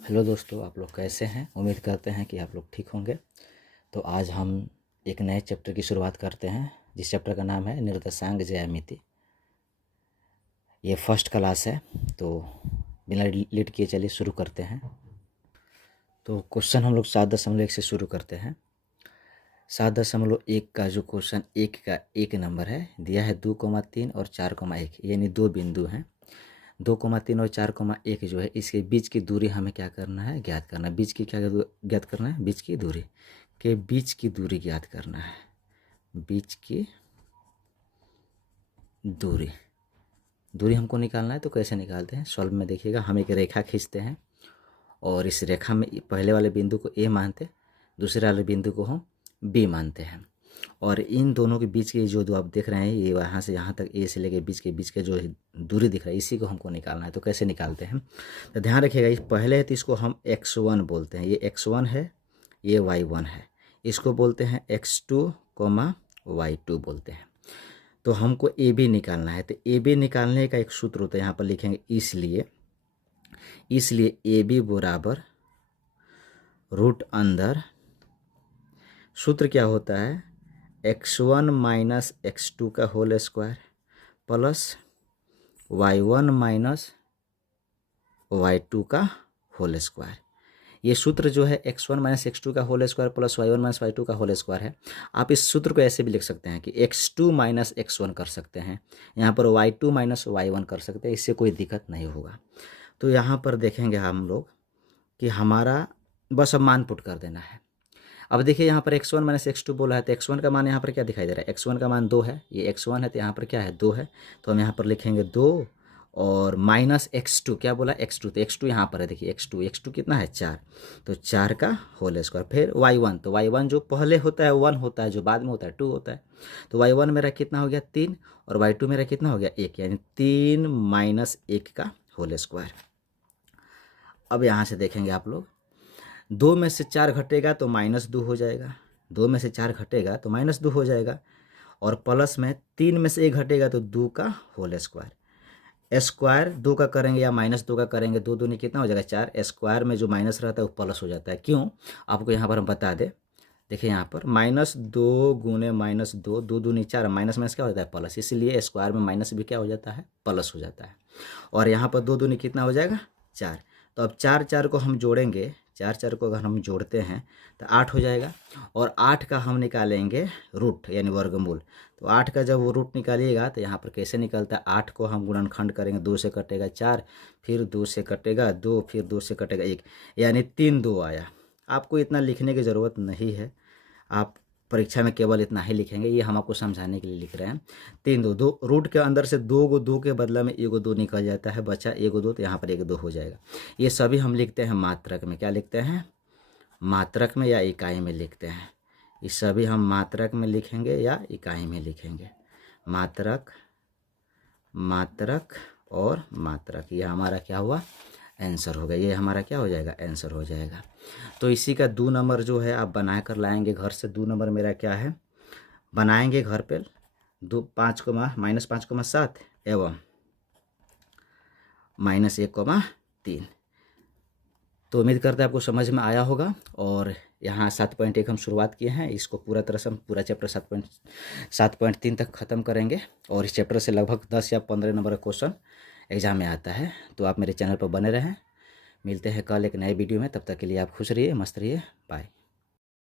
Hello दोस्तों, आप लोग कैसे हैं? उम्मीद करते हैं कि आप लोग ठीक होंगे। तो आज हम एक नए चैप्टर की शुरुआत करते हैं, जिस चैप्टर का नाम है निर्देशांक ज्यामिति। ये फर्स्ट क्लास है, तो बिना लेट किए चलिए शुरू करते हैं। तो क्वेश्चन हम लोग 7.1 से शुरू करते हैं। 7.1 का जो क्वेश्चन एक का एक नंबर है, दिया है 2,3 और 4,1, यानी दो बिंदु हैं। 2,3 और 4,1 जो है, इसके बीच की दूरी हमें क्या करना है? ज्ञात करना है। बीच की क्या ज्ञात करना है? बीच की दूरी के बीच की दूरी ज्ञात करना है। बीच की दूरी हमको निकालना है। तो कैसे निकालते हैं? सॉल्व में देखिएगा, हम एक रेखा खींचते हैं और इस रेखा में पहले वाले बिंदु को ए मानते, दूसरे वाले बिंदु को हम बी मानते हैं। और इन दोनों के बीच की जो आप देख रहे हैं, ये वहाँ से यहाँ तक ए से लेके बीच के जो दूरी दिख रहा है, इसी को हमको निकालना है। तो कैसे निकालते हैं? तो ध्यान रखिएगा, इस पहले है तो इसको हम x1 बोलते हैं, ये x1 है, ये y1 है। इसको बोलते हैं x2, y2 बोलते हैं। तो हमको ए बी निकालना है। तो ए बी निकालने का एक सूत्र होता है, यहाँ पर लिखेंगे इसलिए ए बी बराबर रूट अंदर, सूत्र क्या होता है? x1 माइनस x2 का whole square plus y1 minus y2 का होल स्क्वायर। ये सूत्र जो है x1 माइनस x2 का whole square plus y1 minus y2 का होल स्क्वायर है। आप इस सूत्र को ऐसे भी लिख सकते हैं कि x2 माइनस x1 कर सकते हैं, यहाँ पर y2 माइनस y1 कर सकते हैं, इससे कोई दिक्कत नहीं होगा। तो यहाँ पर देखेंगे हम लोग कि हमारा बस अब मान पुट कर देना है। अब देखिए, यहाँ पर x1 माइनस x2 बोला है, तो x1 का मान यहाँ पर क्या दिखाई दे रहा है? x1 का मान 2 है, ये x1 है, तो यहाँ पर क्या है? 2 है। तो हम यहाँ पर लिखेंगे 2 और माइनस x2, क्या बोला? x2, तो x2 यहाँ पर है, देखिए x2 कितना है? 4, तो 4 का होल स्क्वायर। फिर y1, तो y1 जो पहले होता है 1 होता है, जो बाद में होता है 2 होता है। तो y1 मेरा कितना हो गया? 3, और y2 मेरा कितना हो गया? 1, यानी 3 माइनस 1 का होल स्क्वायर। अब यहाँ से देखेंगे आप लोग, 2 में से 4 घटेगा तो -2 हो जाएगा, 2 में से 4 घटेगा तो -2 हो जाएगा, और प्लस में 3 में से 1 घटेगा तो 2 का होल स्क्वायर। स्क्वायर 2 का करेंगे या -2 का करेंगे, 2 दूनी कितना हो जाएगा? 4। स्क्वायर में जो माइनस रहता है वो प्लस हो जाता है। क्यों? आपको यहाँ पर हम बता दें, देखिए यहाँ पर -2 गुने -2, 2 दूनी 4, माइनस माइनस क्या होता है? प्लस, इसलिए स्क्वायर में माइनस भी क्या हो जाता है? प्लस हो जाता है। और यहाँ पर 2 दूनी कितना हो जाएगा? 4। तो अब 4 को हम जोड़ेंगे, 4 को अगर हम जोड़ते हैं तो 8 हो जाएगा, और 8 का हम निकालेंगे रूट यानी वर्गमूल। तो 8 का जब वो रूट निकालिएगा तो यहाँ पर कैसे निकलता है? 8 को हम गुणनखंड करेंगे, 2 से कटेगा 4, फिर 2 से कटेगा 2, फिर 2 से कटेगा 1, यानी 3 2 आया। आपको इतना लिखने की ज़रूरत नहीं है, आप परीक्षा में केवल इतना ही लिखेंगे, ये हम आपको समझाने के लिए लिख रहे हैं। 3 2 2, रूट के अंदर से 2 को 2 के बदला में 1 को 2 निकल जाता है, बचा 1 को 2, तो यहाँ पर 1 2 हो जाएगा। ये सभी हम लिखते हैं मात्रक में। क्या लिखते हैं? मात्रक में या इकाई में लिखते हैं। ये सभी हम मात्रक में लिखेंगे या इकाई में लिखेंगे। मात्रक, मात्रक और मात्रक, ये हमारा क्या हुआ? आंसर हो गया। ये हमारा क्या हो जाएगा? आंसर हो जाएगा। तो इसी का 2 नंबर जो है आप बना कर लाएंगे घर से। 2 नंबर मेरा क्या है? बनाएंगे घर पे 5,-7 एवं -1,3। तो उम्मीद करते हैं आपको समझ में आया होगा। और यहाँ 7.1 हम शुरुआत किए हैं, इसको पूरा तरह से हम पूरा चैप्टर 7.3 तक ख़त्म करेंगे। और इस चैप्टर से लगभग 10 या 15 नंबर का क्वेश्चन एग्ज़ाम में आता है। तो आप मेरे चैनल पर बने रहें। मिलते हैं कल एक नए वीडियो में, तब तक के लिए आप खुश रहिए, मस्त रहिए, बाय।